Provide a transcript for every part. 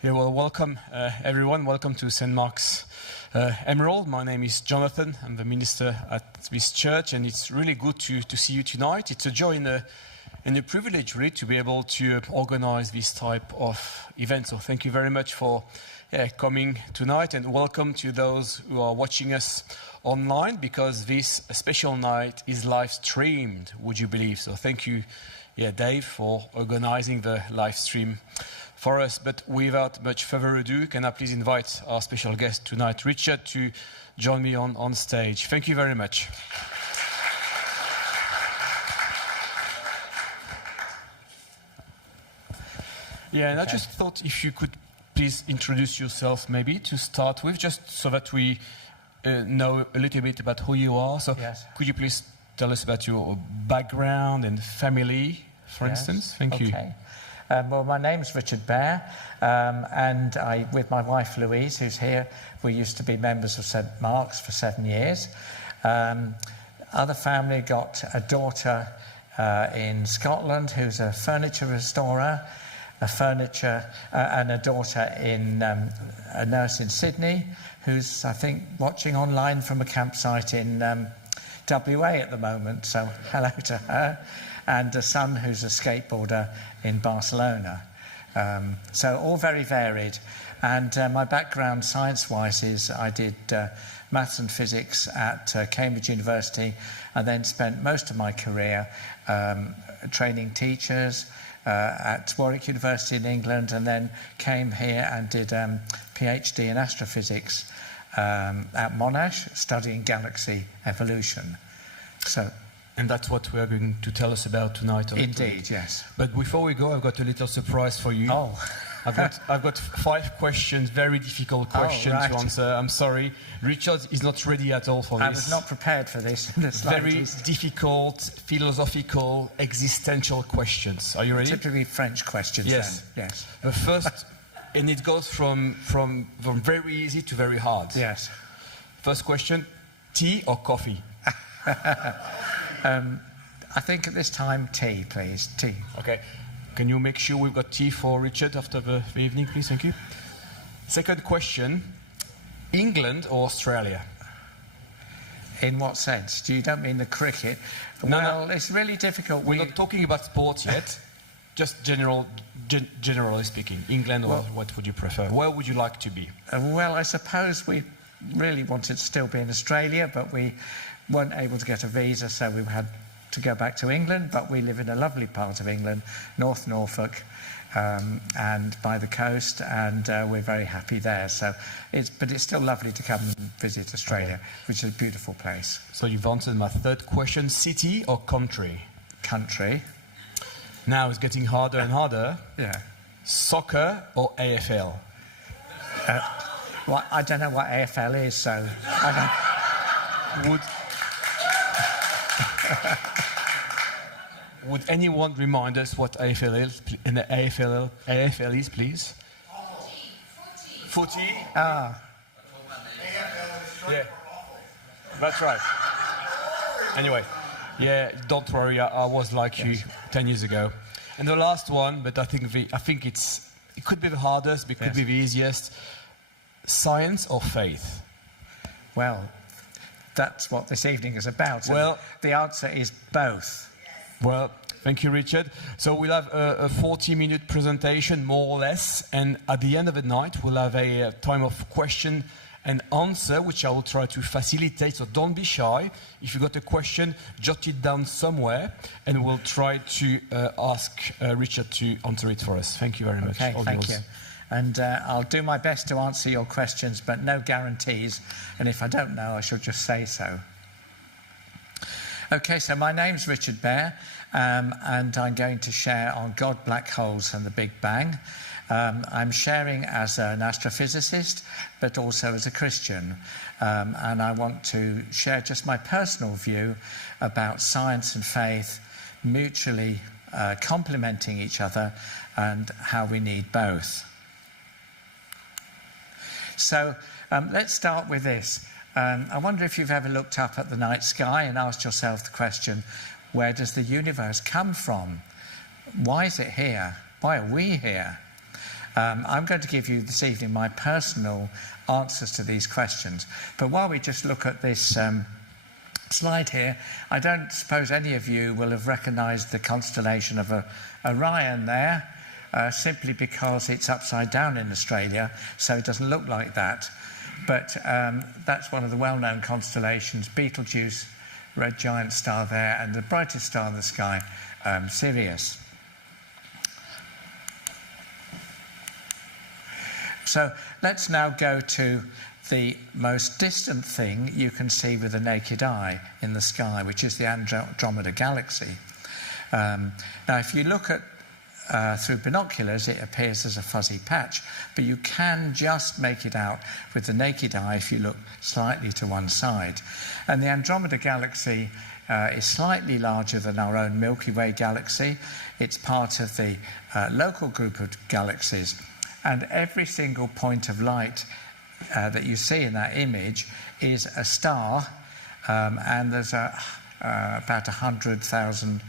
Yeah, well, welcome everyone. Welcome to St. Mark's Emerald. My name is Jonathan. I'm the minister at this church, and it's really good to see you tonight. It's a joy and a privilege, really, to be able to organize this type of event. So thank you very much for coming tonight, and welcome to those who are watching us online, because this special night is live streamed, would you believe? So thank you, Dave, for organizing the live stream for us. But without much further ado, can I please invite our special guest tonight, Richard, to join me on stage. Thank you very much. Yeah, and I just thought if you could please introduce yourself maybe to start with, just so that we know a little bit about who you are. So could you please tell us about your background and family, for instance? Thank you. Well, my name's Richard Beare, and I, with my wife Louise, who's here, we used to be members of St. Mark's for 7 years. Other family got a daughter in Scotland who's a furniture restorer, and a daughter in a nurse in Sydney who's, I think, watching online from a campsite in WA at the moment, so hello to her. And a son who's a skateboarder in Barcelona. So all very varied. And my background science-wise is I did maths and physics at Cambridge University, and then spent most of my career training teachers at Warwick University in England, and then came here and did PhD in astrophysics at Monash, studying galaxy evolution. And that's what we're going to tell us about tonight. Indeed, yes. But before we go, I've got a little surprise for you. Oh. I've got 5 questions, very difficult questions to answer. I'm sorry. Richard is not ready at all for this. I was not prepared for this. Very difficult, philosophical, existential questions. Are you ready? Typically French questions. Yes. Then. Yes. The first, and it goes from very easy to very hard. Yes. First question, tea or coffee? I think at this time, tea, please. Tea. Okay. Can you make sure we've got tea for Richard after the evening, please? Thank you. Second question, England or Australia? In what sense? You don't mean the cricket? No. It's really difficult. We're not talking about sports yet. Just generally speaking. England or what would you prefer? Where would you like to be? Well, I suppose we really wanted to still be in Australia, but we weren't able to get a visa, so we had to go back to England. But we live in a lovely part of England, North Norfolk, and by the coast, and we're very happy there. So but it's still lovely to come and visit Australia, which is a beautiful place. So you've answered my third question, city or country? Country. Now it's getting harder and harder. Yeah. Soccer or AFL? Well, I don't know what AFL is, so I don't... Would anyone remind us what AFL is? And the AFL is, please. Footy. Ah. Yeah. That's right. Anyway, don't worry. I was like you 10 years ago. And the last one, but I think it could be the hardest, but it could be the easiest. Science or faith? Well, that's what this evening is about. Well, the answer is both. Well, thank you, Richard. So we'll have a 40-minute presentation, more or less, and at the end of the night, we'll have a time of question and answer, which I will try to facilitate, so don't be shy. If you've got a question, jot it down somewhere, and we'll try to ask Richard to answer it for us. Thank you very much. Okay, thank you. And I'll do my best to answer your questions, but no guarantees. And if I don't know, I shall just say so. Okay, so my name's Richard Beare, and I'm going to share on God, black holes, and the Big Bang. I'm sharing as an astrophysicist, but also as a Christian. And I want to share just my personal view about science and faith mutually complementing each other, and how we need both. So let's start with this. I wonder if you've ever looked up at the night sky and asked yourself the question, where does the universe come from? Why is it here? Why are we here? I'm going to give you this evening my personal answers to these questions. But while we just look at this slide here, I don't suppose any of you will have recognised the constellation of Orion there, simply because it's upside down in Australia, so it doesn't look like that. But that's one of the well-known constellations, Betelgeuse, red giant star there, and the brightest star in the sky, Sirius. So let's now go to the most distant thing you can see with the naked eye in the sky, which is the Andromeda Galaxy. Now, if you look at through binoculars, it appears as a fuzzy patch, but you can just make it out with the naked eye if you look slightly to one side. And the Andromeda Galaxy is slightly larger than our own Milky Way galaxy. It's part of the local group of galaxies, and every single point of light that you see in that image is a star, and there's about 100,000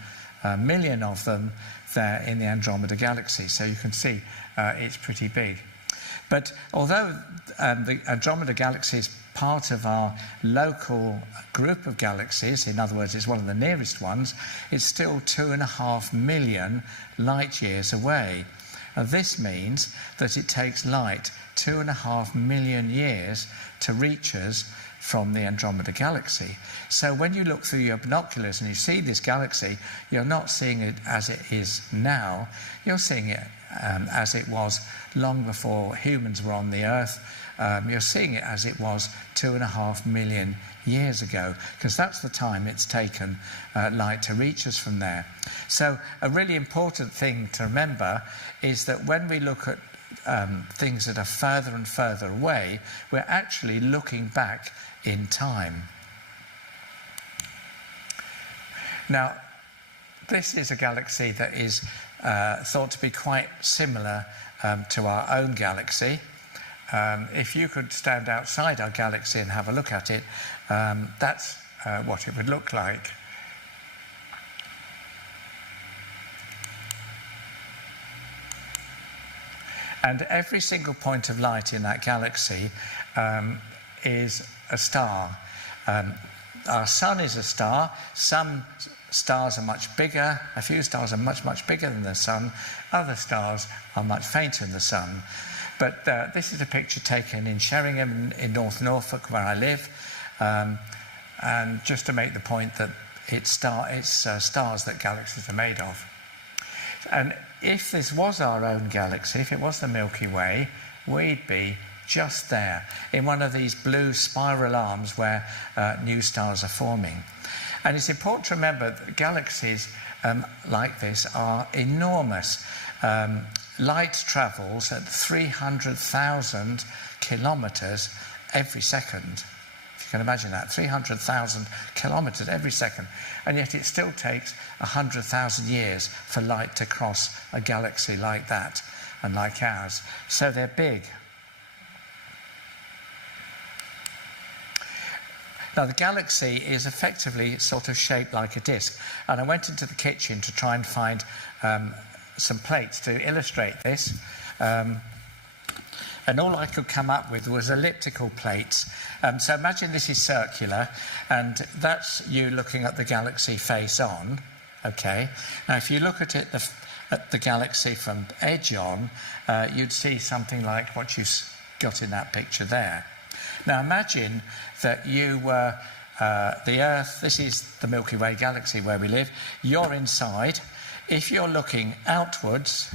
million of them there in the Andromeda Galaxy, so you can see it's pretty big. But although the Andromeda Galaxy is part of our local group of galaxies, in other words, it's one of the nearest ones, it's still 2.5 million light years away. And this means that it takes light 2.5 million years to reach us from the Andromeda Galaxy. So when you look through your binoculars and you see this galaxy, you're not seeing it as it is now, you're seeing it as it was long before humans were on the Earth. You're seeing it as it was 2.5 million years ago, because that's the time it's taken light to reach us from there. So a really important thing to remember is that when we look at things that are further and further away, we're actually looking back in time. Now, this is a galaxy that is thought to be quite similar to our own galaxy. If you could stand outside our galaxy and have a look at it, that's what it would look like. And every single point of light in that galaxy is a star. Our sun is a star. Some stars are much bigger. A few stars are much, much bigger than the sun. Other stars are much fainter than the sun. But this is a picture taken in Sheringham in North Norfolk, where I live. And just to make the point that it's stars that galaxies are made of. And if this was our own galaxy, if it was the Milky Way, we'd be just there in one of these blue spiral arms where new stars are forming. And it's important to remember that galaxies like this are enormous. Light travels at 300,000 kilometers every second. If you can imagine that, 300,000 kilometers every second. And yet it still takes 100,000 years for light to cross a galaxy like that and like ours. So they're big. Now, the galaxy is effectively sort of shaped like a disc. And I went into the kitchen to try and find some plates to illustrate this. And all I could come up with was elliptical plates. So imagine this is circular, and that's you looking at the galaxy face on. Okay. Now, if you look at it, at the galaxy from edge on, you'd see something like what you've got in that picture there. Now, imagine that you were the Earth. This is the Milky Way galaxy where we live. You're inside. If you're looking outwards,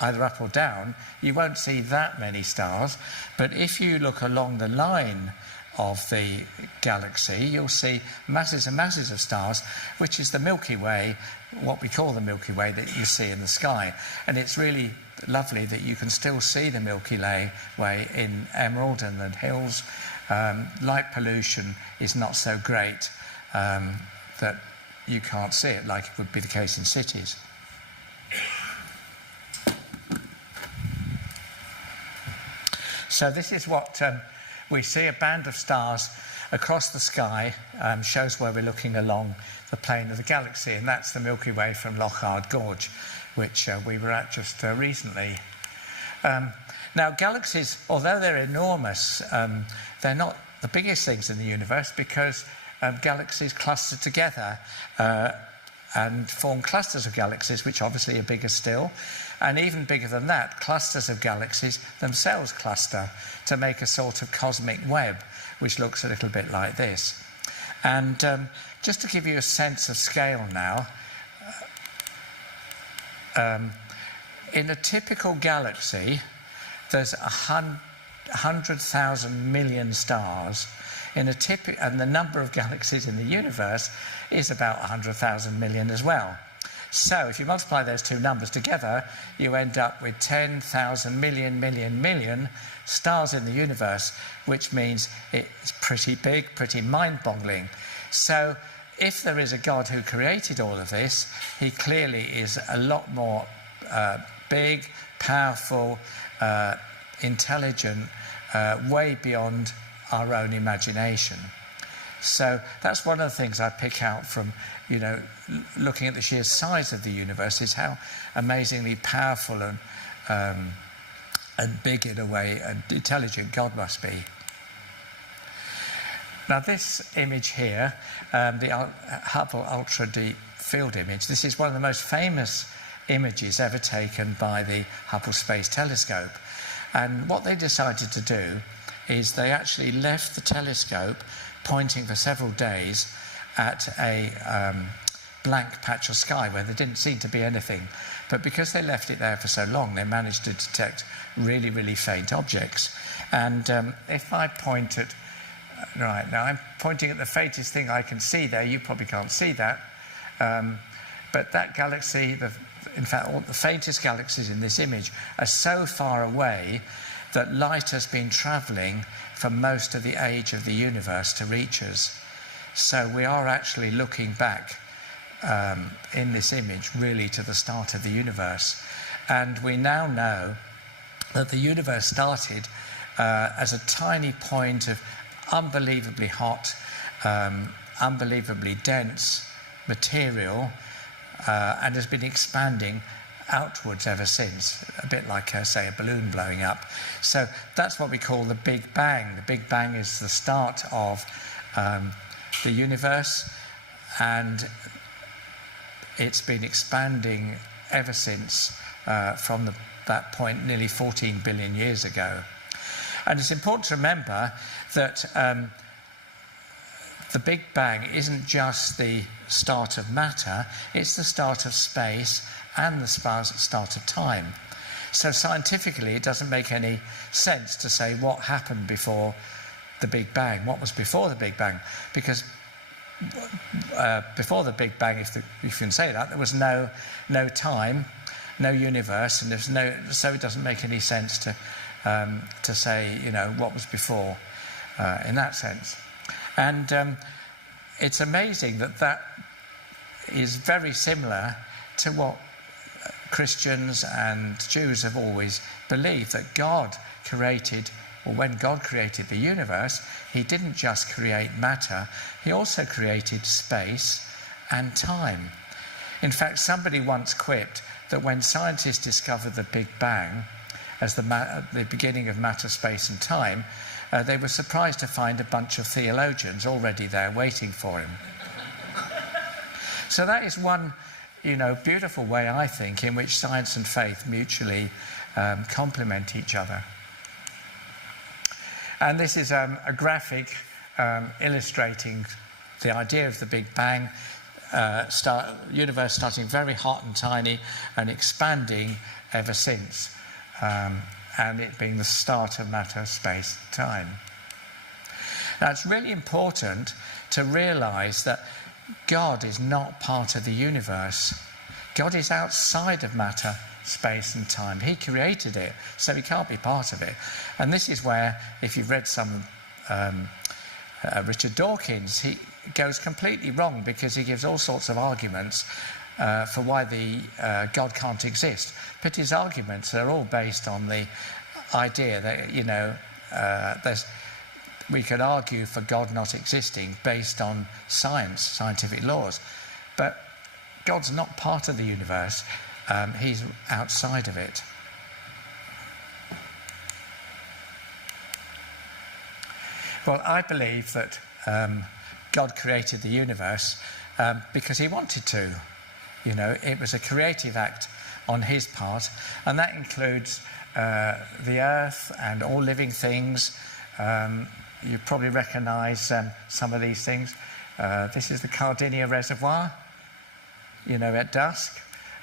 either up or down, you won't see that many stars. But if you look along the line of the galaxy, you'll see masses and masses of stars, which is the Milky Way, what we call the Milky Way that you see in the sky. And it's really lovely that you can still see the Milky Way in Emerald and the hills. Light pollution is not so great that you can't see it like it would be the case in cities. So this is what we see, a band of stars across the sky, shows where we're looking along the plane of the galaxy, and that's the Milky Way from Lockhart Gorge, which we were at just recently. Now, galaxies, although they're enormous, they're not the biggest things in the universe, because galaxies cluster together and form clusters of galaxies, which obviously are bigger still. And even bigger than that, clusters of galaxies themselves cluster to make a sort of cosmic web, which looks a little bit like this. And just to give you a sense of scale now, in a typical galaxy, there's 100,000 million stars. And the number of galaxies in the universe is about 100,000 million as well. So if you multiply those two numbers together, you end up with 10,000 million stars in the universe, which means it's pretty big, pretty mind-boggling. So if there is a God who created all of this, he clearly is a lot more big, powerful, intelligent, way beyond our own imagination. So that's one of the things I pick out from, looking at the sheer size of the universe, is how amazingly powerful and big, in a way, and intelligent God must be. Now, this image here, the Hubble Ultra Deep Field image, this is one of the most famous images ever taken by the Hubble Space Telescope. And what they decided to do is they actually left the telescope pointing for several days at a blank patch of sky where there didn't seem to be anything. But because they left it there for so long, they managed to detect really, really faint objects. And if I point at... right, now I'm pointing at the faintest thing I can see there. You probably can't see that. But that galaxy, in fact, all the faintest galaxies in this image are so far away that light has been travelling for most of the age of the universe to reach us. So we are actually looking back in this image really to the start of the universe. And we now know that the universe started as a tiny point of unbelievably hot, unbelievably dense material, and has been expanding outwards ever since, a bit like, say, a balloon blowing up. So that's what we call the Big Bang. The Big Bang is the start of the universe, and it's been expanding ever since from that point nearly 14 billion years ago. And it's important to remember that the Big Bang isn't just the start of matter, it's the start of space and the start of time. So scientifically, it doesn't make any sense to say what happened before the Big Bang, what was before the Big Bang, because before the Big Bang, if you can say that, there was no time, no universe, and so it doesn't make any sense to say, what was before in that sense. And it's amazing that is very similar to what Christians and Jews have always believed, that God created, or when God created the universe, he didn't just create matter, he also created space and time. In fact, somebody once quipped that when scientists discovered the Big Bang as the beginning of matter, space and time, they were surprised to find a bunch of theologians already there waiting for him. So that is one, beautiful way, I think, in which science and faith mutually complement each other. And this is a graphic illustrating the idea of the Big Bang, universe starting very hot and tiny and expanding ever since, and it being the start of matter, space, time. Now, it's really important to realise that God is not part of the universe. God is outside of matter, space and time. He created it, so he can't be part of it. And this is where, if you've read some Richard Dawkins, he goes completely wrong, because he gives all sorts of arguments for why God can't exist. But his arguments are all based on the idea that, we could argue for God not existing based on scientific laws. But God's not part of the universe. He's outside of it. Well, I believe that God created the universe because he wanted to. You know, it was a creative act on his part, and that includes the earth and all living things. You probably recognise some of these things. This is the Cardinia Reservoir, you know, at dusk.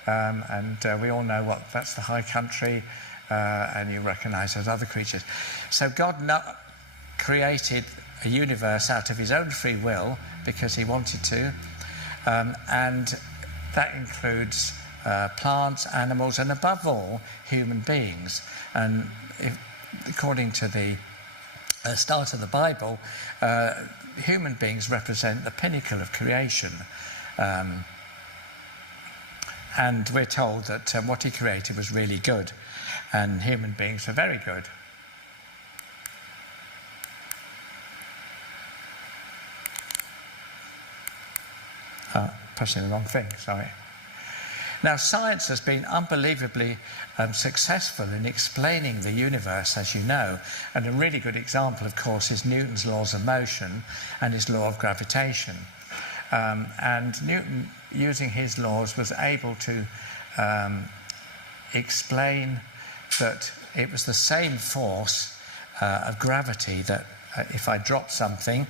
And we all know that's the high country, and you recognise those other creatures. So God created a universe out of his own free will because he wanted to, and that includes plants, animals, and above all, human beings. And according to the start of the Bible, human beings represent the pinnacle of creation. And we're told that what he created was really good, and human beings are very good. Pressing the wrong thing, sorry. Now, science has been unbelievably successful in explaining the universe, as you know, and a really good example, of course, is Newton's laws of motion and his law of gravitation. And Newton, using his laws, was able to explain that it was the same force of gravity that if I drop something,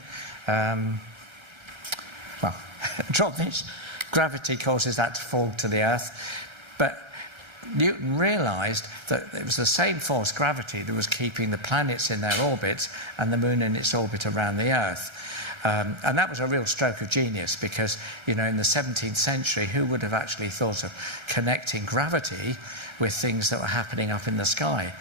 drop this, gravity causes that to fall to the earth. But Newton realised that it was the same force, gravity, that was keeping the planets in their orbits and the moon in its orbit around the earth. And that was a real stroke of genius because, you know, in the 17th century, who would have actually thought of connecting gravity with things that were happening up in the sky?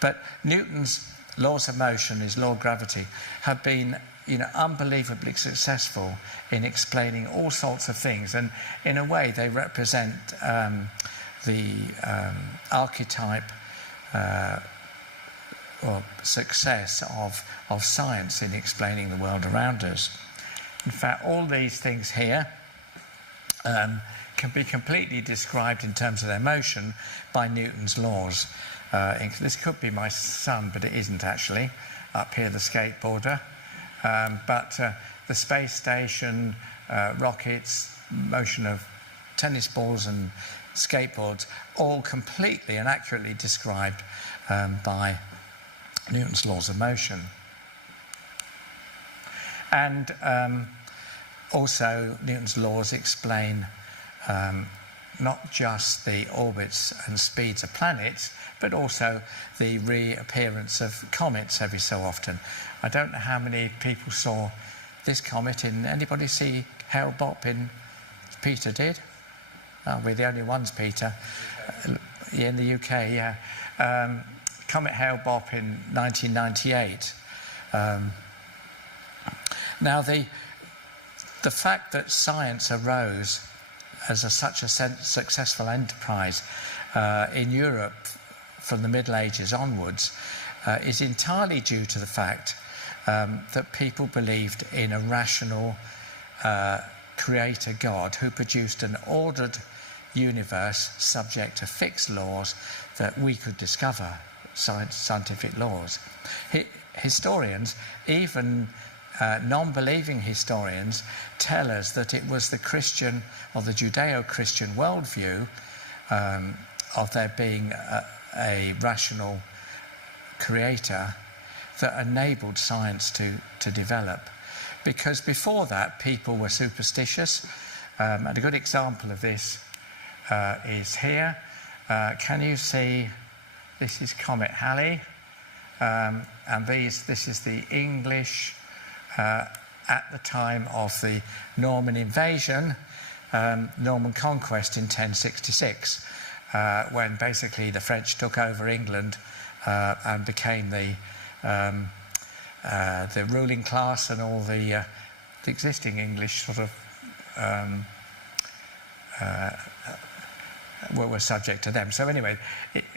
But Newton's laws of motion, his law of gravity, have been, you know, unbelievably successful in explaining all sorts of things. And in a way, they represent the archetype or success of science in explaining the world around us. In fact, all these things here can be completely described in terms of their motion by Newton's laws. This could be my son, but it isn't actually. Up here, the skateboarder. But the space station, rockets, motion of tennis balls and skateboards, all completely and accurately described by Newton's laws of motion. And also Newton's laws explain not just the orbits and speeds of planets, but also the reappearance of comets every so often. I don't know how many people saw this comet in... Anybody see Hale-Bopp in... Peter did? Oh, we're the only ones, Peter. In the UK, yeah. Comet Hale-Bopp in 1998. Now, the fact that science arose as such a successful enterprise in Europe from the Middle Ages onwards is entirely due to the fact that people believed in a rational creator God who produced an ordered universe subject to fixed laws that we could discover, scientific laws. Historians, even non-believing historians, tell us that it was the Christian or the Judeo-Christian worldview of there being a rational creator that enabled science to develop. Because before that, people were superstitious. And a good example of this is here. Can you see, this is Comet Halley, and this is the English at the time of the Norman invasion, Norman conquest in 1066, when basically the French took over England and became the ruling class, and all the existing English sort of were subject to them. So anyway,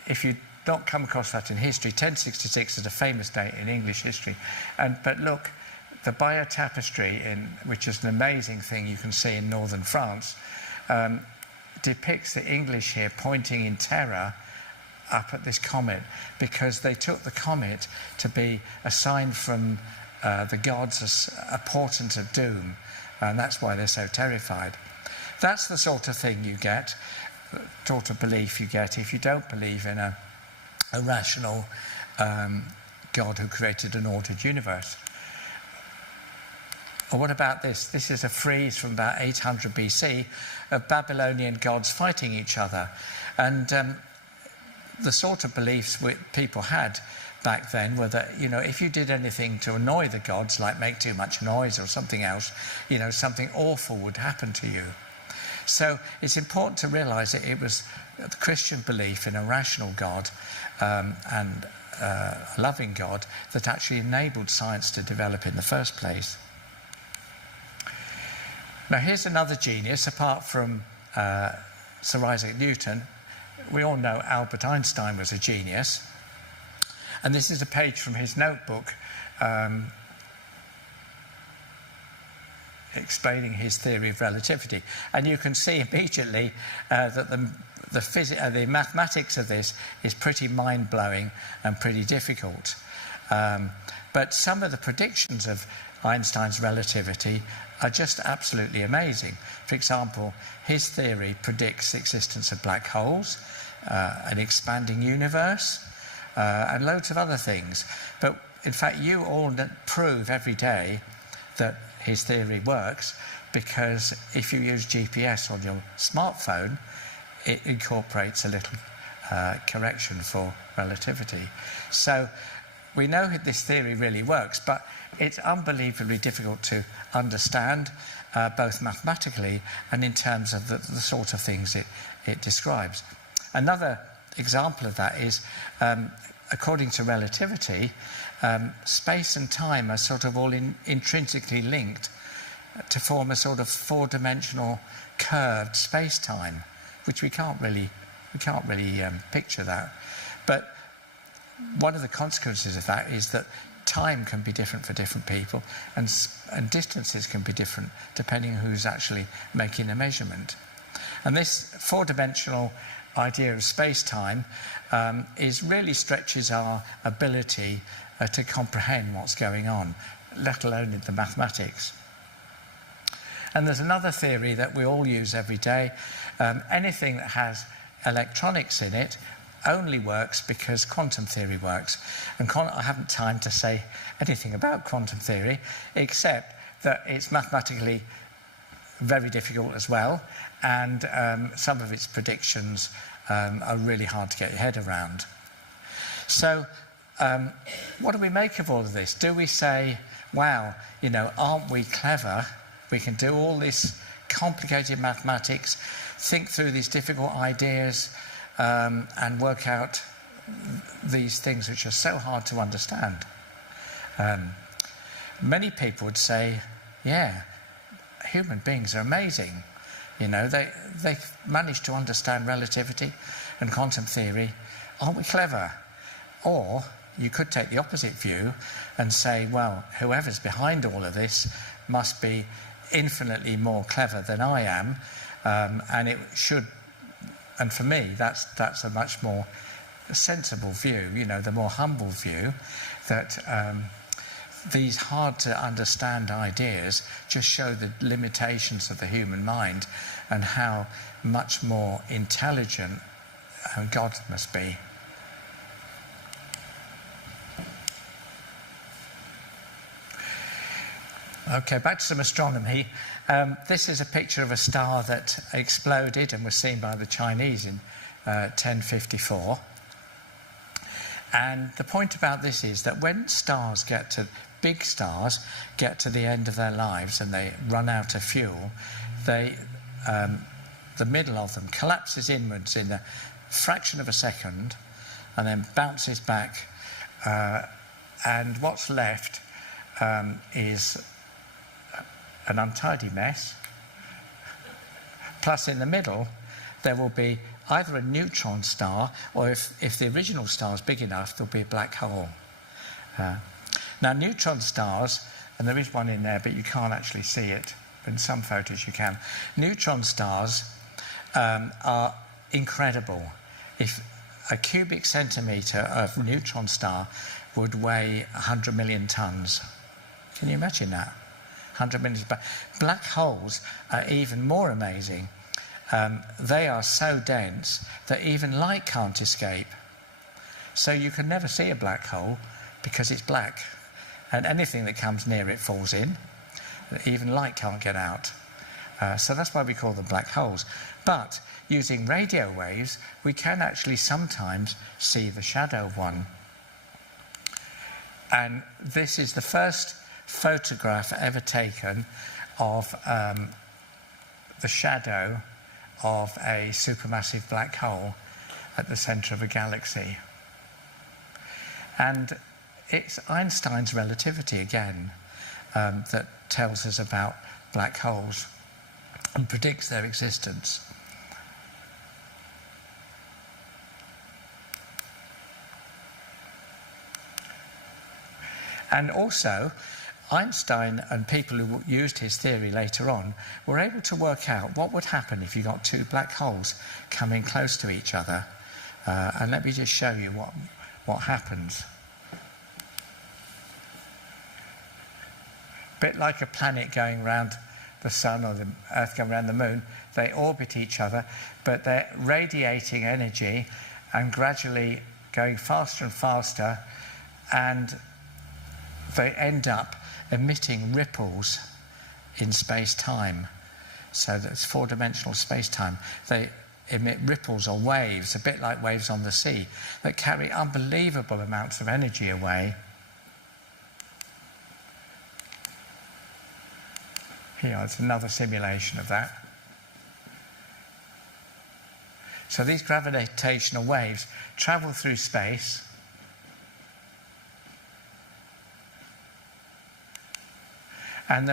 if you don't come across that in history, 1066 is a famous date in English history. But look, the Bayeux Tapestry, which is an amazing thing you can see in northern France, depicts the English here pointing in terror up at this comet, because they took the comet to be a sign from the gods as a portent of doom, and that's why they're so terrified. That's the sort of thing you get, sort of belief you get if you don't believe in a rational God who created an ordered universe. Or what about this? This is a frieze from about 800 BC of Babylonian gods fighting each other. And the sort of beliefs people had back then were that, if you did anything to annoy the gods, like make too much noise or something else, something awful would happen to you. So it's important to realise that it was the Christian belief in a rational God and a loving God that actually enabled science to develop in the first place. Now here's another genius, apart from Sir Isaac Newton. We all know Albert Einstein was a genius. And this is a page from his notebook explaining his theory of relativity. And you can see immediately that the mathematics of this is pretty mind-blowing and pretty difficult. But some of the predictions of Einstein's relativity are just absolutely amazing. For example, his theory predicts the existence of black holes, an expanding universe, and loads of other things. But in fact, you all prove every day that his theory works, because if you use GPS on your smartphone, it incorporates a little correction for relativity. So we know this theory really works, but it's unbelievably difficult to understand, both mathematically and in terms of the sort of things it describes. Another example of that is, according to relativity, space and time are sort of all intrinsically linked to form a sort of four-dimensional curved space-time, which we can't really picture that. But one of the consequences of that is that time can be different for different people, and distances can be different depending on who's actually making the measurement. And this four-dimensional idea of space-time really stretches our ability to comprehend what's going on, let alone in the mathematics. And there's another theory that we all use every day. Anything that has electronics in it only works because quantum theory works. And I haven't time to say anything about quantum theory, except that it's mathematically very difficult as well, and some of its predictions are really hard to get your head around. So what do we make of all of this? Do we say, wow, aren't we clever? We can do all this complicated mathematics, think through these difficult ideas, and work out these things which are so hard to understand. Many people would say, yeah, human beings are amazing. They managed to understand relativity and quantum theory. Aren't we clever? Or you could take the opposite view and say, well, whoever's behind all of this must be infinitely more clever than I am, and it should. And for me, that's a much more sensible view, the more humble view, that these hard-to-understand ideas just show the limitations of the human mind and how much more intelligent God must be. Okay, back to some astronomy. This is a picture of a star that exploded and was seen by the Chinese in 1054. And the point about this is that when big stars get to the end of their lives and they run out of fuel, the middle of them collapses inwards in a fraction of a second and then bounces back, and what's left is an untidy mess. Plus in the middle there will be either a neutron star, or if the original star is big enough, there'll be a black hole. Now neutron stars, and there is one in there but you can't actually see it, but in some photos you can. Neutron stars are incredible. If a cubic centimetre of neutron star would weigh 100 million tonnes. Can you imagine that? 100 million. Black holes are even more amazing. They are so dense that even light can't escape. So you can never see a black hole because it's black. And anything that comes near it falls in. Even light can't get out. So that's why we call them black holes. But using radio waves, we can actually sometimes see the shadow of one. And this is the first photograph ever taken of the shadow of a supermassive black hole at the centre of a galaxy. And it's Einstein's relativity again that tells us about black holes and predicts their existence. And also, Einstein and people who used his theory later on were able to work out what would happen if you got two black holes coming close to each other. And let me just show you what happens. A bit like a planet going around the sun or the Earth going around the moon, they orbit each other, but they're radiating energy and gradually going faster and faster, and they end up emitting ripples in space-time. So that's four-dimensional space-time. They emit ripples or waves, a bit like waves on the sea, that carry unbelievable amounts of energy away. Here, it's another simulation of that. So these gravitational waves travel through space, and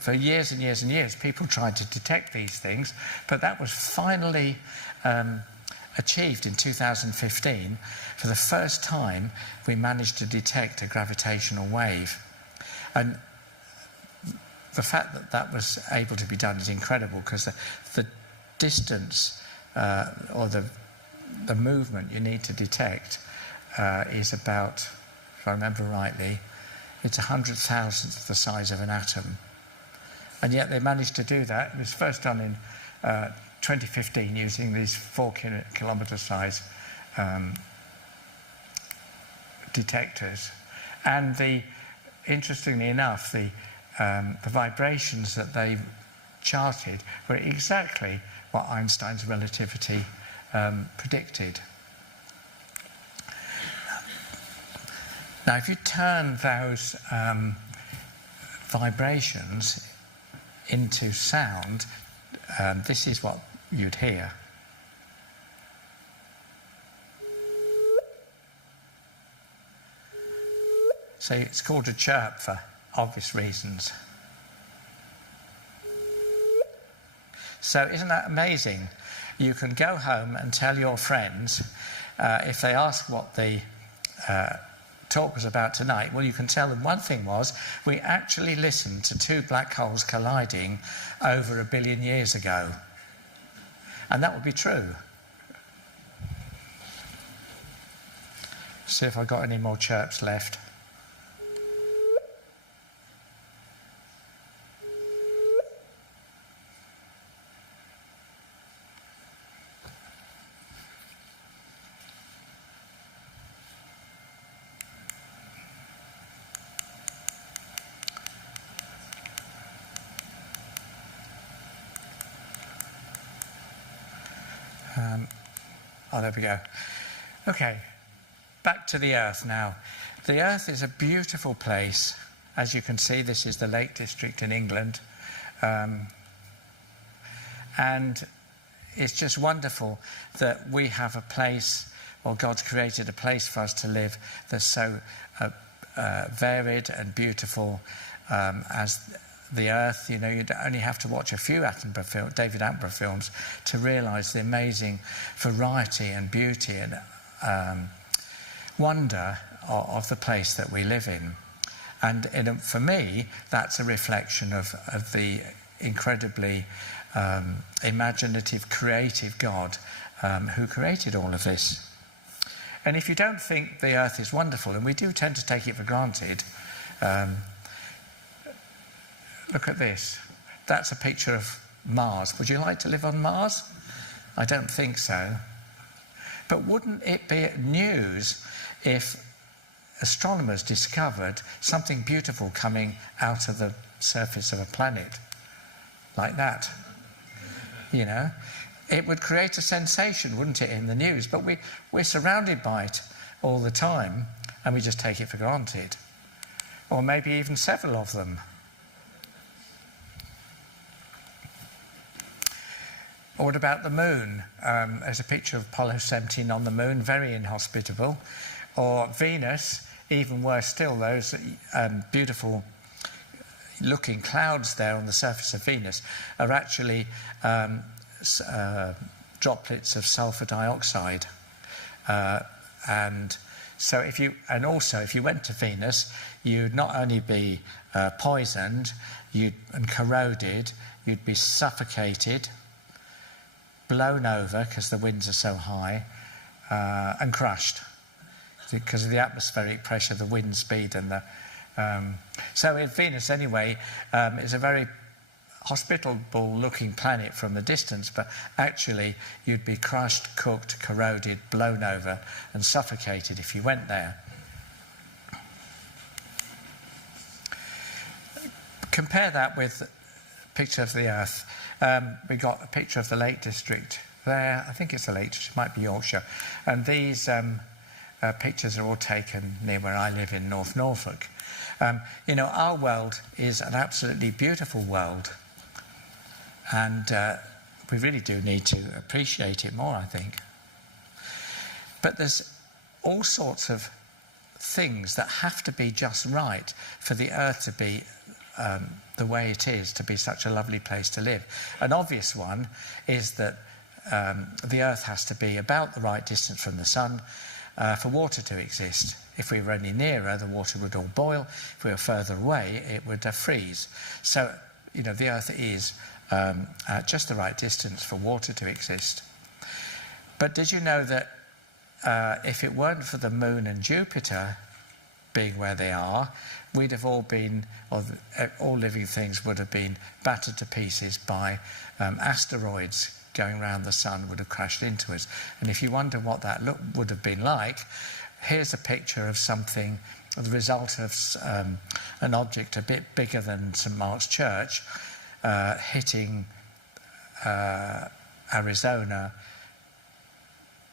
for years and years and years, people tried to detect these things, but that was finally achieved in 2015. For the first time, we managed to detect a gravitational wave. And the fact that that was able to be done is incredible, because the distance or the movement you need to detect is about, if I remember rightly, it's 100,000th the size of an atom. And yet they managed to do that. It was first done in 2015 using these 4-kilometre size detectors. And interestingly enough, the vibrations that they charted were exactly what Einstein's relativity predicted. Now, if you turn those vibrations into sound, this is what you'd hear. So it's called a chirp for obvious reasons. So isn't that amazing? You can go home and tell your friends, if they ask what the talk was about tonight, well, you can tell them one thing was, we actually listened to two black holes colliding over 1 billion years ago. And that would be true. See if I've got any more chirps left. There we go. Okay, back to the Earth now. The Earth is a beautiful place. As you can see, this is the Lake District in England. And it's just wonderful that we have a place, or God's created a place for us to live that's so varied and beautiful as the Earth. You know, you only have to watch a few David Attenborough films to realise the amazing variety and beauty and wonder of the place that we live in. And for me, that's a reflection of the incredibly imaginative, creative God who created all of this. And if you don't think the Earth is wonderful, and we do tend to take it for granted, look at this. That's a picture of Mars. Would you like to live on Mars? I don't think so. But wouldn't it be news if astronomers discovered something beautiful coming out of the surface of a planet like that? You know, it would create a sensation, wouldn't it, in the news? But we're surrounded by it all the time, and we just take it for granted. Or maybe even several of them. Or what about the moon? There's a picture of Apollo 17 on the moon, very inhospitable. Or Venus, even worse still, those beautiful looking clouds there on the surface of Venus are actually droplets of sulfur dioxide. And also if you went to Venus, you'd not only be poisoned and corroded, you'd be suffocated, blown over because the winds are so high, and crushed because of the atmospheric pressure, the wind speed, and the so in Venus anyway is a very hospitable looking planet from the distance, but actually you'd be crushed, cooked, corroded, blown over and suffocated if you went there. Compare that with a picture of the Earth. We got a picture of the Lake District there. I think it's the Lake District, it might be Yorkshire. And these pictures are all taken near where I live in North Norfolk. You know, our world is an absolutely beautiful world. And we really do need to appreciate it more, I think. But there's all sorts of things that have to be just right for the Earth to be the way it is, to be such a lovely place to live. An obvious one is that the Earth has to be about the right distance from the sun for water to exist. If we were any nearer, the water would all boil. If we were further away, it would freeze. So, you know, the Earth is at just the right distance for water to exist. But did you know that if it weren't for the Moon and Jupiter being where they are, we'd have all been, or all living things would have been battered to pieces by asteroids going around the sun, would have crashed into us. And if you wonder what that would have been like, here's a picture of something, the result of an object a bit bigger than St. Mark's Church hitting Arizona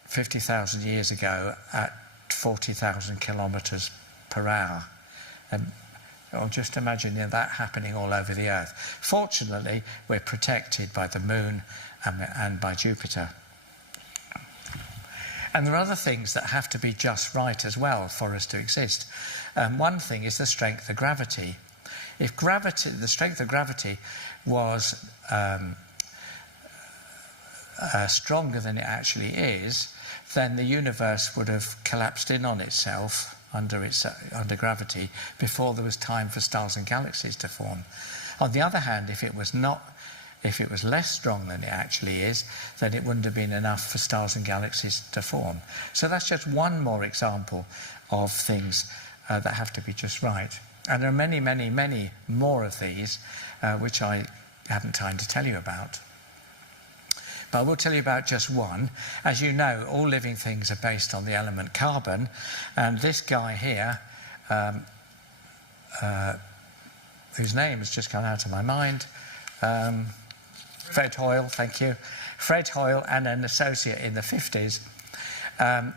50,000 years ago at 40,000 kilometers per hour. And just imagine that happening all over the Earth. Fortunately, we're protected by the Moon and by Jupiter. And there are other things that have to be just right as well for us to exist. One thing is the strength of gravity. If the strength of gravity was stronger than it actually is, then the universe would have collapsed in on itself under gravity before there was time for stars and galaxies to form. On the other hand, if it was less strong than it actually is, then it wouldn't have been enough for stars and galaxies to form. So that's just one more example of things that have to be just right. And there are many, many, many more of these, which I haven't time to tell you about. But I will tell you about just one. As you know, all living things are based on the element carbon. And this guy here, whose name has just gone out of my mind, Fred Hoyle, thank you. Fred Hoyle and an associate in the 50s,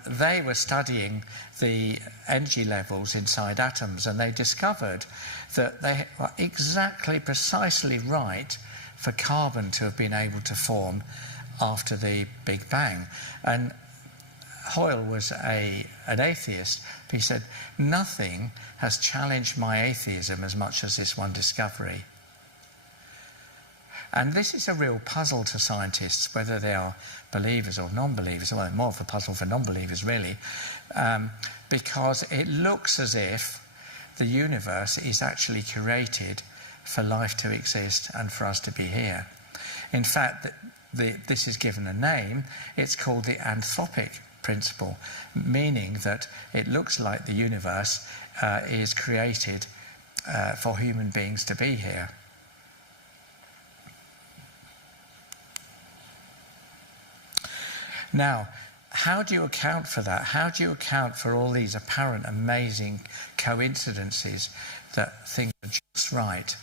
they were studying the energy levels inside atoms, and they discovered that they were precisely right for carbon to have been able to form after the Big Bang. And Hoyle was an atheist, but he said, nothing has challenged my atheism as much as this one discovery. And this is a real puzzle to scientists, whether they are believers or non-believers. Well, more of a puzzle for non-believers, really, because it looks as if the universe is actually created for life to exist and for us to be here. In fact, this is given a name. It's called the anthropic principle, meaning that it looks like the universe is created for human beings to be here. Now, how do you account for that? How do you account for all these apparent amazing coincidences that things are just right?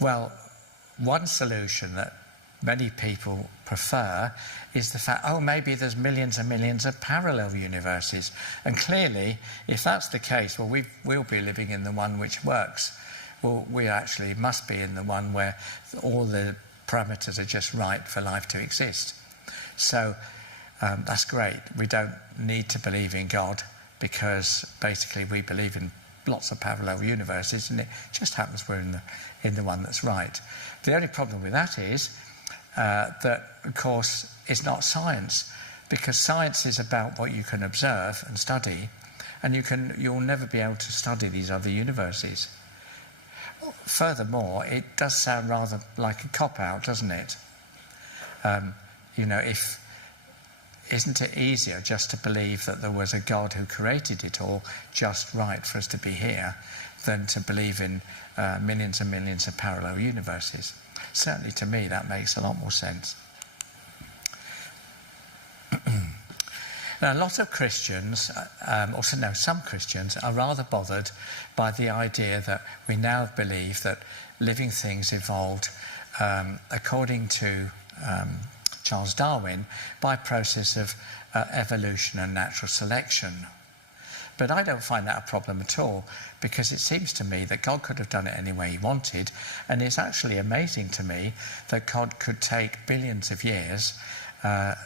Well, one solution that many people prefer is the fact, maybe there's millions and millions of parallel universes. And clearly, if that's the case, well, we'll be living in the one which works. Well, we actually must be in the one where all the parameters are just right for life to exist. So that's great. We don't need to believe in God, because basically we believe in lots of parallel universes, and it just happens we're in the one that's right. The only problem with that is that, of course, it's not science, because science is about what you can observe and study, and you'll never be able to study these other universes. Furthermore, it does sound rather like a cop-out, doesn't it? Isn't it easier just to believe that there was a God who created it all just right for us to be here, than to believe in millions and millions of parallel universes? Certainly to me that makes a lot more sense. Now, a lot of Christians, some Christians, are rather bothered by the idea that we now believe that living things evolved according to Charles Darwin by process of evolution and natural selection. But I don't find that a problem at all, because it seems to me that God could have done it any way he wanted, and it's actually amazing to me that God could take billions of years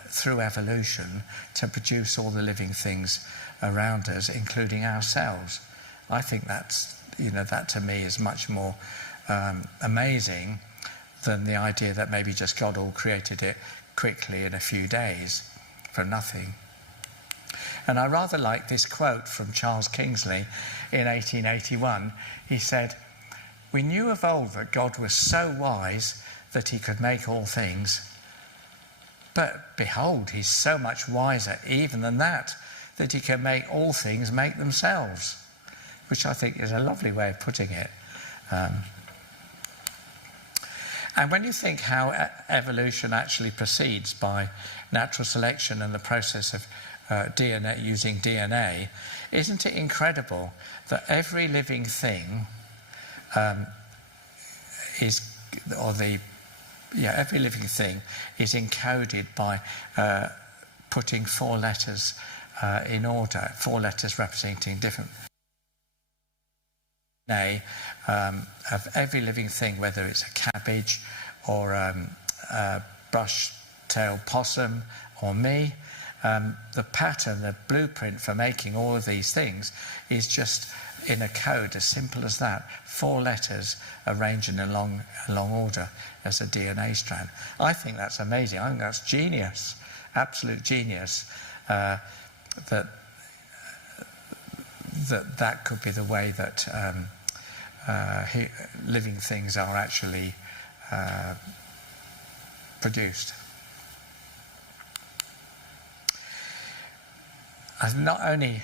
through evolution to produce all the living things around us, including ourselves. I think that to me is much more amazing than the idea that maybe just God all created it quickly in a few days from nothing. And I rather like this quote from Charles Kingsley in 1881. He said, "We knew of old that God was so wise that he could make all things. But behold, he's so much wiser even than that he can make all things make themselves," which I think is a lovely way of putting it. And when you think how evolution actually proceeds by natural selection and the process of DNA, using DNA, isn't it incredible that every living thing every living thing is encoded by putting 4 letters in order, 4 letters representing different DNA of every living thing, whether it's a cabbage or a brush-tailed possum or me. The pattern, the blueprint for making all of these things is just in a code as simple as that. 4 letters arranged in a long order as a DNA strand. I think that's amazing. I think that's genius, absolute genius, that could be the way that living things are actually produced. I not only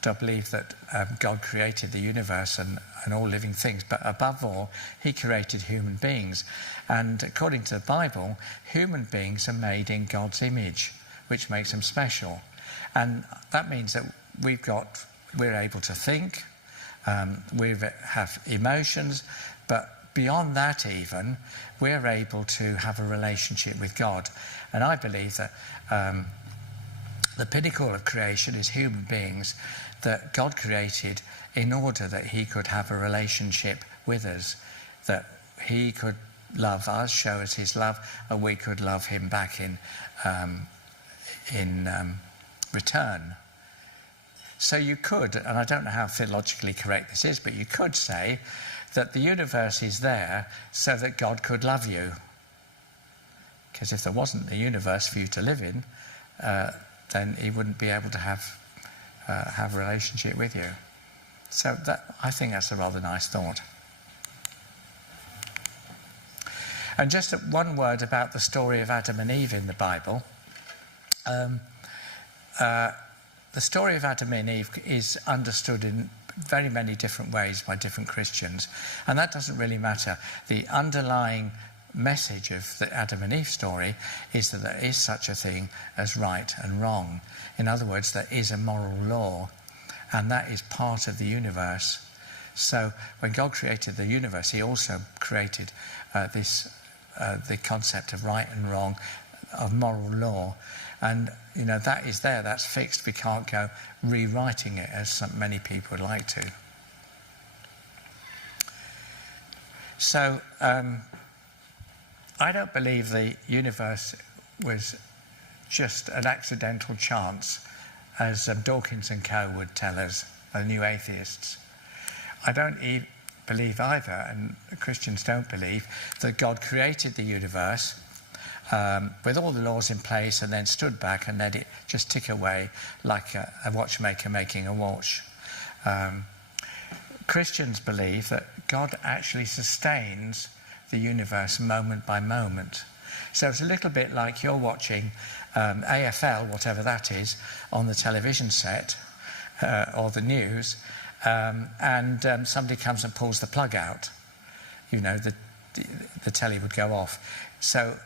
do I believe that God created the universe and all living things, but above all, he created human beings. And according to the Bible, human beings are made in God's image, which makes them special. And that means that we're able to think, we have emotions, but beyond that even, we're able to have a relationship with God. And I believe that the pinnacle of creation is human beings that God created in order that he could have a relationship with us, that he could love us, show us his love, and we could love him back in return. So you could, and I don't know how theologically correct this is, but you could say that the universe is there so that God could love you. Because if there wasn't a universe for you to live in, then he wouldn't be able to have a relationship with you. So I think that's a rather nice thought. And just one word about the story of Adam and Eve in the Bible. The story of Adam and Eve is understood in very many different ways by different Christians, and that doesn't really matter. The underlying message of the Adam and Eve story is that there is such a thing as right and wrong. In other words, there is a moral law, and that is part of the universe. So when God created the universe, he also created the concept of right and wrong, of moral law. And, you know, that is there, that's fixed. We can't go rewriting it as many people would like to. So, I don't believe the universe was just an accidental chance, as Dawkins and co. would tell us, the new atheists. I don't believe either, and Christians don't believe, that God created the universe with all the laws in place and then stood back and let it just tick away like a watchmaker making a watch. Christians believe that God actually sustains the universe moment by moment. So it's a little bit like you're watching AFL, whatever that is, on the television set or the news, and somebody comes and pulls the plug out. You know, the telly would go off. So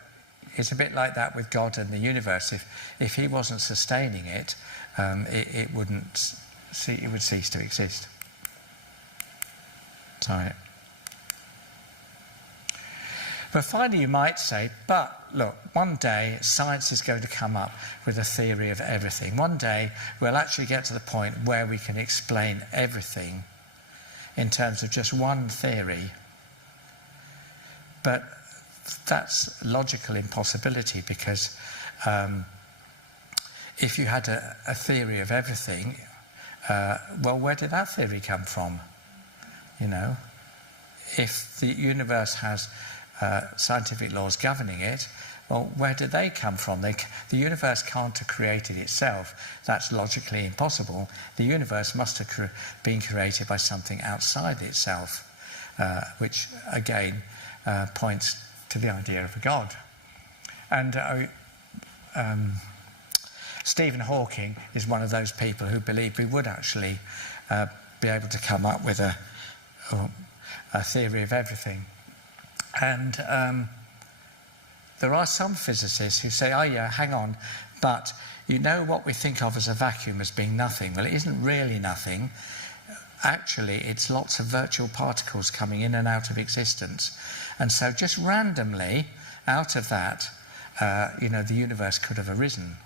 it's a bit like that with God and the universe. If he wasn't sustaining it, it would cease to exist. Sorry. But finally you might say, but look, one day science is going to come up with a theory of everything. One day we'll actually get to the point where we can explain everything in terms of just one theory. But that's logical impossibility, because if you had a theory of everything, well, where did that theory come from? You know, if the universe has scientific laws governing it, well, where did they come from? The universe can't have created itself. That's logically impossible. The universe must have been created by something outside itself, which again points to the idea of a God. And Stephen Hawking is one of those people who believe we would actually be able to come up with a theory of everything. And there are some physicists who say, oh yeah, hang on, but you know what we think of as a vacuum as being nothing? Well, it isn't really nothing. Actually, it's lots of virtual particles coming in and out of existence. And so just randomly, out of that, you know, the universe could have arisen,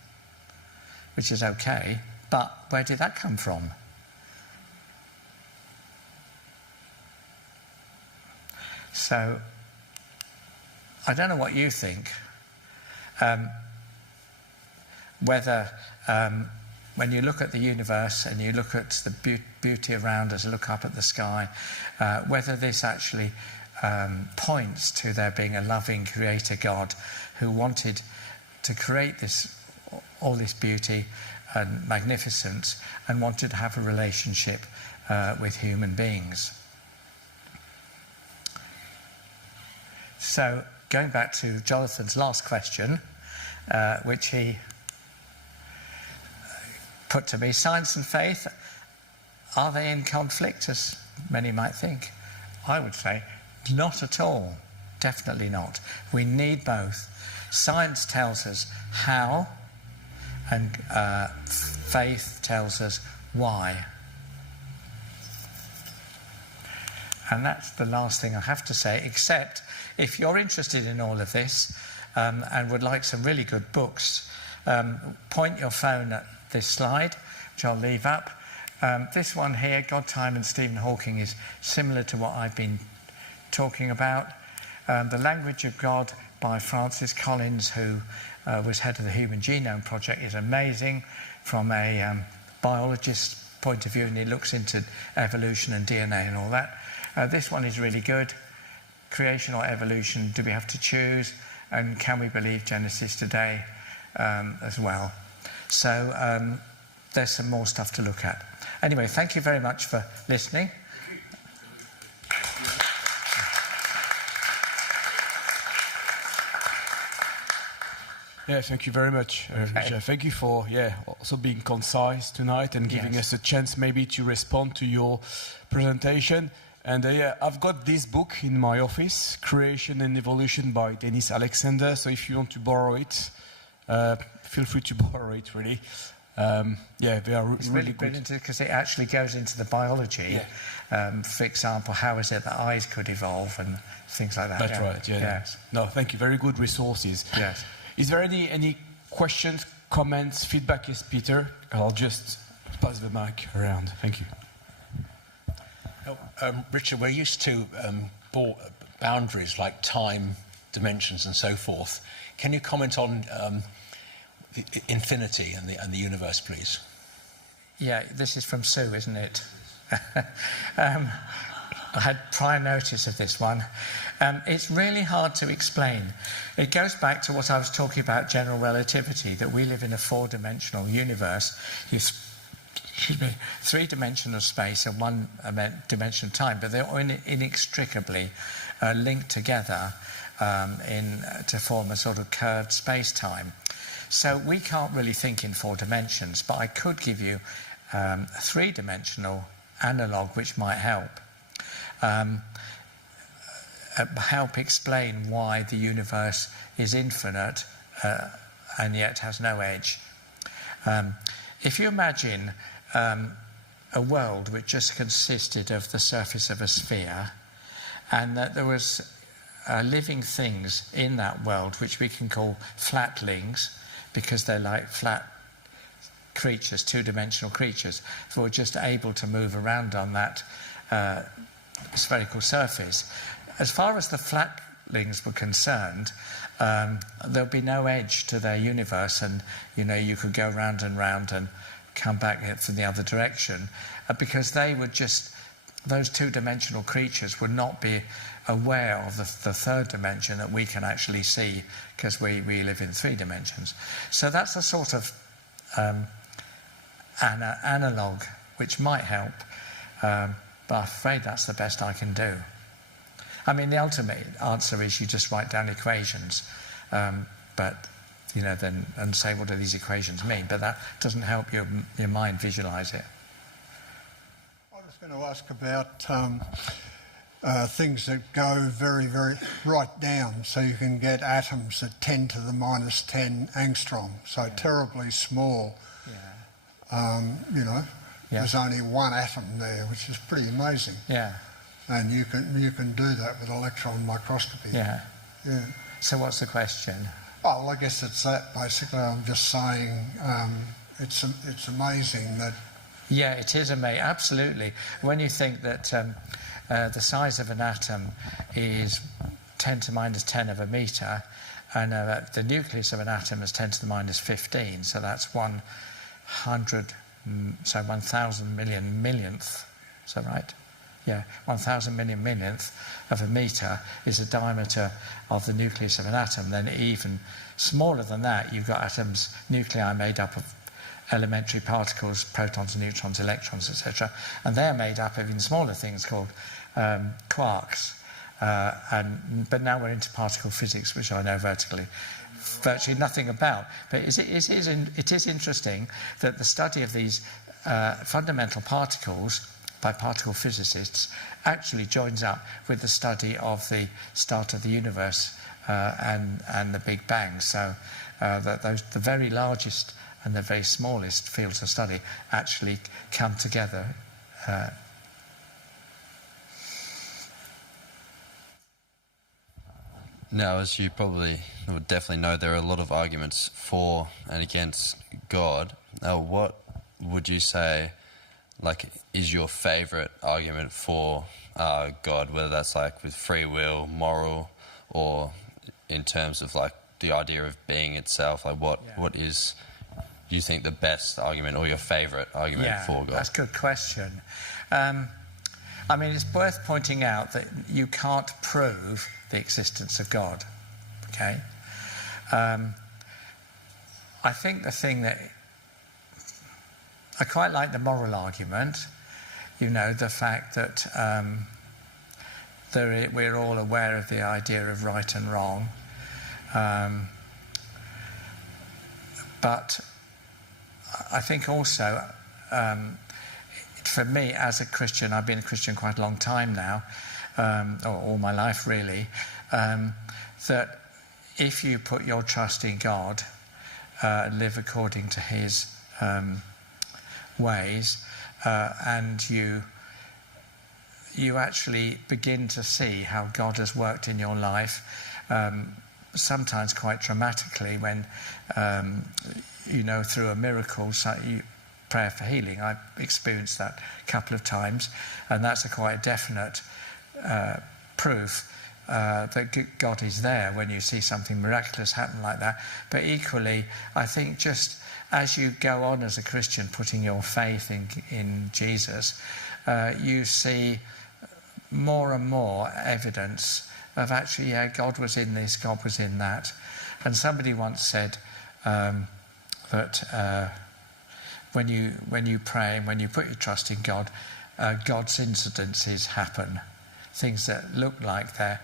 which is okay, but where did that come from? So, I don't know what you think, whether when you look at the universe and you look at the beauty around us, look up at the sky, whether this actually points to there being a loving creator God who wanted to create all this beauty and magnificence and wanted to have a relationship with human beings. So, going back to Jonathan's last question, which he put to me, science and faith, are they in conflict, as many might think? I would say, not at all. Definitely not. We need both. Science tells us how, and faith tells us why. And that's the last thing I have to say, except if you're interested in all of this and would like some really good books, point your phone at this slide, which I'll leave up. This one here, God, Time and Stephen Hawking, is similar to what I've been talking about. The Language of God by Francis Collins, who was head of the Human Genome Project, is amazing from a biologist's point of view, and it looks into evolution and DNA and all that. This one is really good. Creation or evolution, do we have to choose? And can we believe Genesis today as well? So there's some more stuff to look at. Anyway, thank you very much for listening. Yeah, thank you very much, Richard. Thank you for also being concise tonight and giving us a chance maybe to respond to your presentation. And yeah, I've got this book in my office, Creation and Evolution by Dennis Alexander. So if you want to borrow it, feel free to borrow it, really. Yeah, they are it's really really good. brilliant because it actually goes into the biology. Yeah. For example, how is it that eyes could evolve and things like that. That's right, yeah. Yes. No, thank you. Very good resources. Yes. Is there any questions, comments, feedback? Yes, Peter. I'll just pass the mic around. Thank you. Richard, we're used to boundaries like time, dimensions, and so forth. Can you comment on infinity and the universe, please? Yeah, this is from Sue, isn't it? I had prior notice of this one. It's really hard to explain. It goes back to what I was talking about, general relativity, that we live in a four-dimensional universe. Three-dimensional space and one-dimensional time, but they're inextricably linked together to form a sort of curved space-time. So we can't really think in four dimensions, but I could give you a three-dimensional analogue which might help. Help explain why the universe is infinite and yet has no edge. If you imagine a world which just consisted of the surface of a sphere, and that there was living things in that world which we can call flatlings, because they're like flat creatures, two-dimensional creatures, who are just able to move around on that spherical surface. As far as the flatlings were concerned, there'll be no edge to their universe, and you could go round and round and come back from the other direction, because they would just, those two-dimensional creatures would not be aware of the third dimension that we can actually see, because we live in three dimensions. So that's a sort of analogue which might help, but I'm afraid that's the best I can do. I mean, the ultimate answer is you just write down equations, but then and say what do these equations mean, but that doesn't help your mind visualize it. I was going to ask about things that go very, very right down, so you can get atoms at 10 to the minus 10 angstrom, so terribly small. Yeah. There's only one atom there, which is pretty amazing. Yeah. And you can do that with electron microscopy. Yeah. Yeah. So what's the question? Oh, well, I guess it's that basically. I'm just saying it's amazing that. Yeah, it is amazing. Absolutely. When you think that the size of an atom is 10 to the minus 10 of a metre, and the nucleus of an atom is 10 to the minus 15, so that's 100, so 1,000 million millionth. Is that right? Yeah, 1,000 million millionth of a metre is the diameter of the nucleus of an atom. Then even smaller than that, you've got atoms, nuclei made up of elementary particles, protons, neutrons, electrons, etc. And they're made up of even smaller things called quarks. But now we're into particle physics, which I know virtually nothing about. But it is interesting that the study of these fundamental particles by particle physicists actually joins up with the study of the start of the universe and the Big Bang. So the very largest and the very smallest fields of study actually come together. Now, as you probably would definitely know, there are a lot of arguments for and against God. What would you say, is your favourite argument for God, whether that's with free will, moral, or in terms of the idea of being itself? What is, do you think, the best argument or your favourite argument for God? That's a good question. It's worth pointing out that you can't prove the existence of God, okay? I think the thing that I quite like the moral argument, the fact that we're all aware of the idea of right and wrong. But I think also it for me as a Christian, I've been a Christian quite a long time now, or all my life really, that if you put your trust in God and live according to his ways, and you actually begin to see how God has worked in your life, sometimes quite dramatically when, through a miracle, prayer for healing. I've experienced that a couple of times, and that's a quite definite proof that God is there when you see something miraculous happen like that. But equally, I think just as you go on as a Christian, putting your faith in Jesus, you see more and more evidence of actually, God was in this, God was in that. And somebody once said that when you pray and when you put your trust in God, God's incidences happen. Things that look like they're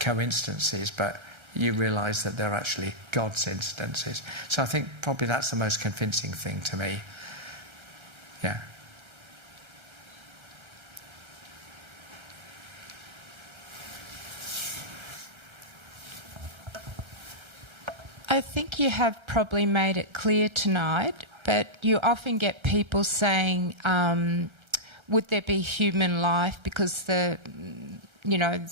coincidences, but you realise that they're actually God's incidences. So I think probably that's the most convincing thing to me. Yeah. I think you have probably made it clear tonight, but you often get people saying, would there be human life because the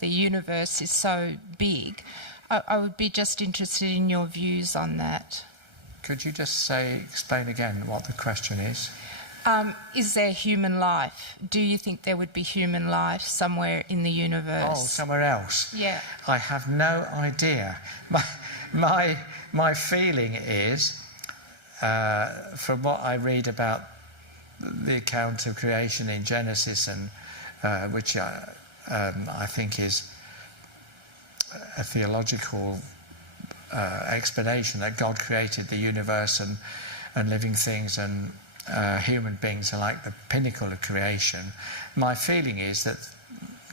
universe is so big? I would be just interested in your views on that. Could you just explain again what the question is? Is there human life? Do you think there would be human life somewhere in the universe? Oh, somewhere else? Yeah. I have no idea. My feeling is, from what I read about the account of creation in Genesis, and which I think is a theological explanation that God created the universe and living things, and human beings are like the pinnacle of creation. My feeling is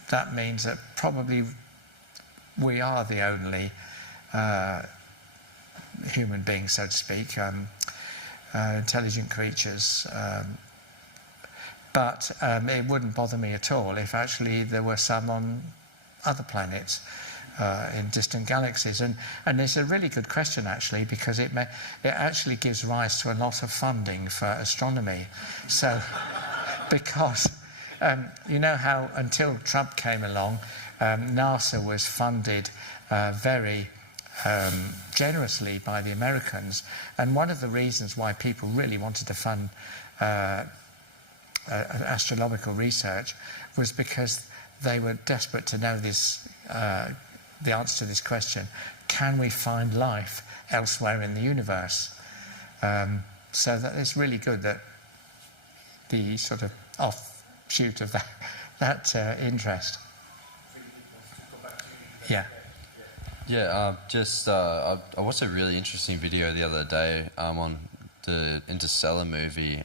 that means that probably we are the only human beings, so to speak, intelligent creatures. But it wouldn't bother me at all if actually there were some on other planets, in distant galaxies. And it's a really good question, actually, because it actually gives rise to a lot of funding for astronomy. So, because you know how until Trump came along, NASA was funded very generously by the Americans. And one of the reasons why people really wanted to fund astronomical research was because they were desperate to know the answer to this question: can we find life elsewhere in the universe? So that it's really good that the sort of offshoot of that interest. Yeah. Yeah, I watched a really interesting video the other day on the Interstellar movie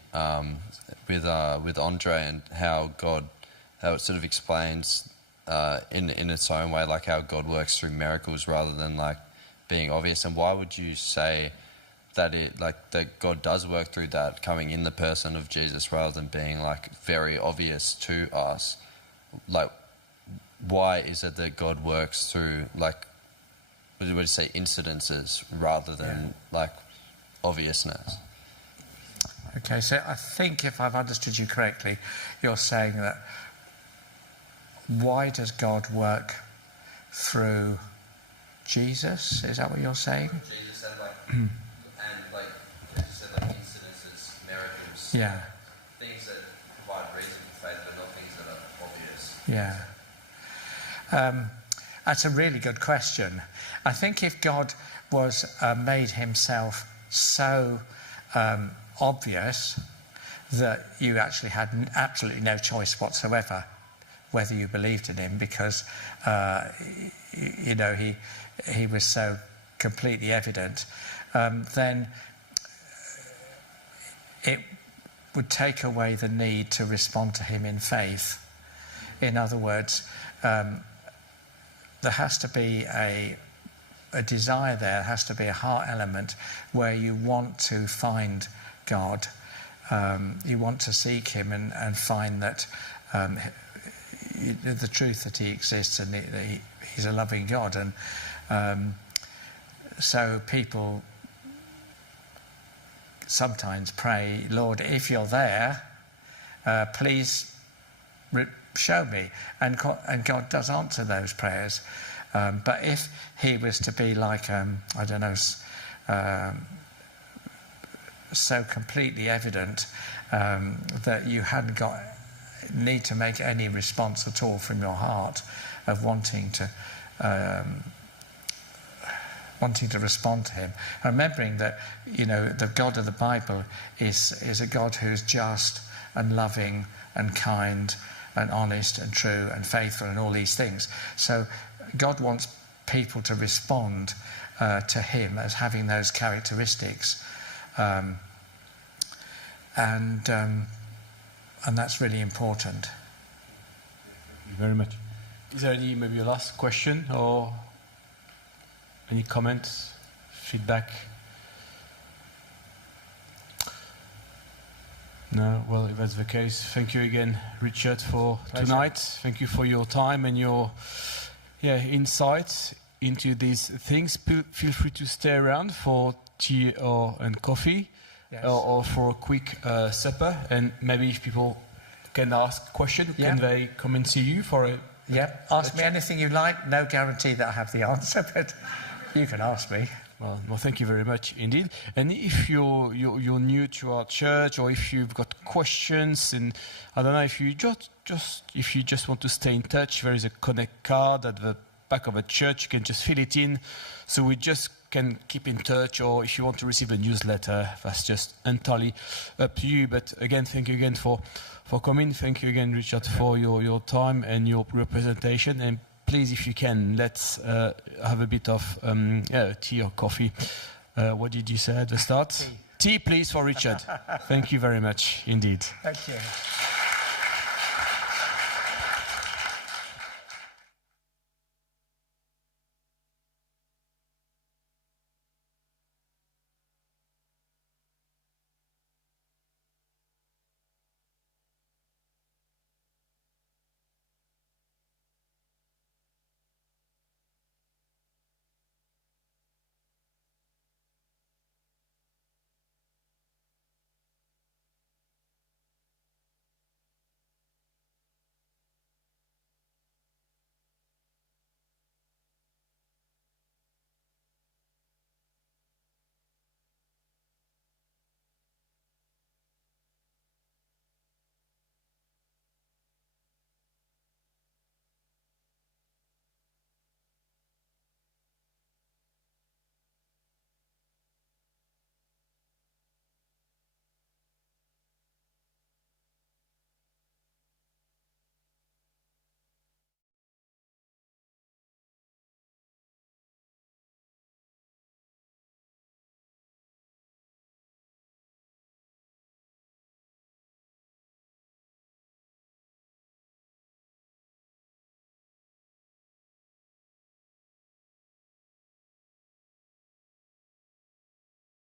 with Andre, and how it sort of explains in its own way, like how God works through miracles rather than like being obvious. And why would you say that that God does work through that, coming in the person of Jesus rather than being like very obvious to us? Like, why is it that God works through, like, what would you say, incidences rather than like obviousness? Okay, so I think if I've understood you correctly, you're saying that why does God work through Jesus? Is that what you're saying? Jesus said incidences, miracles. Yeah. Things that provide reason for faith, but not things that are obvious. Yeah. That's a really good question. I think if God was made himself so obvious that you actually had absolutely no choice whatsoever whether you believed in him, because he was so completely evident, then it would take away the need to respond to him in faith. In other words, there has to be a desire there has to be a heart element where you want to find God, you want to seek him and find that the truth that he exists and he's a loving God. And so people sometimes pray, Lord, if you're there, please show me. And God does answer those prayers. But if he was to be like, I don't know, so completely evident that you hadn't need to make any response at all from your heart of wanting to respond to him, remembering that the God of the Bible is a God who's just and loving and kind and honest and true and faithful and all these things. So God wants people to respond to him as having those characteristics, and that's really important. Thank you very much. Is there maybe a last question or any comments, feedback? No? Well, if that's the case, thank you again, Richard, for tonight. Thank you for your time and your insights into these things. Feel free to stay around for tea and coffee, yes, or for a quick supper. And maybe if people can ask questions, can they come and see you for a... Yep, ask me anything you like. No guarantee that I have the answer, but you can ask me. Well, thank you very much indeed. And if you're new to our church, or if you've got questions, and I don't know, if you just want to stay in touch, there is a connect card at the back of the church. You can just fill it in, so we just can keep in touch. Or if you want to receive a newsletter, that's just entirely up to you. But again, thank you again for coming. Thank you again, Richard, for your time and your representation. And please, if you can, let's have a bit of tea or coffee. What did you say at the start? Tea, please, for Richard. Thank you very much indeed. Thank you.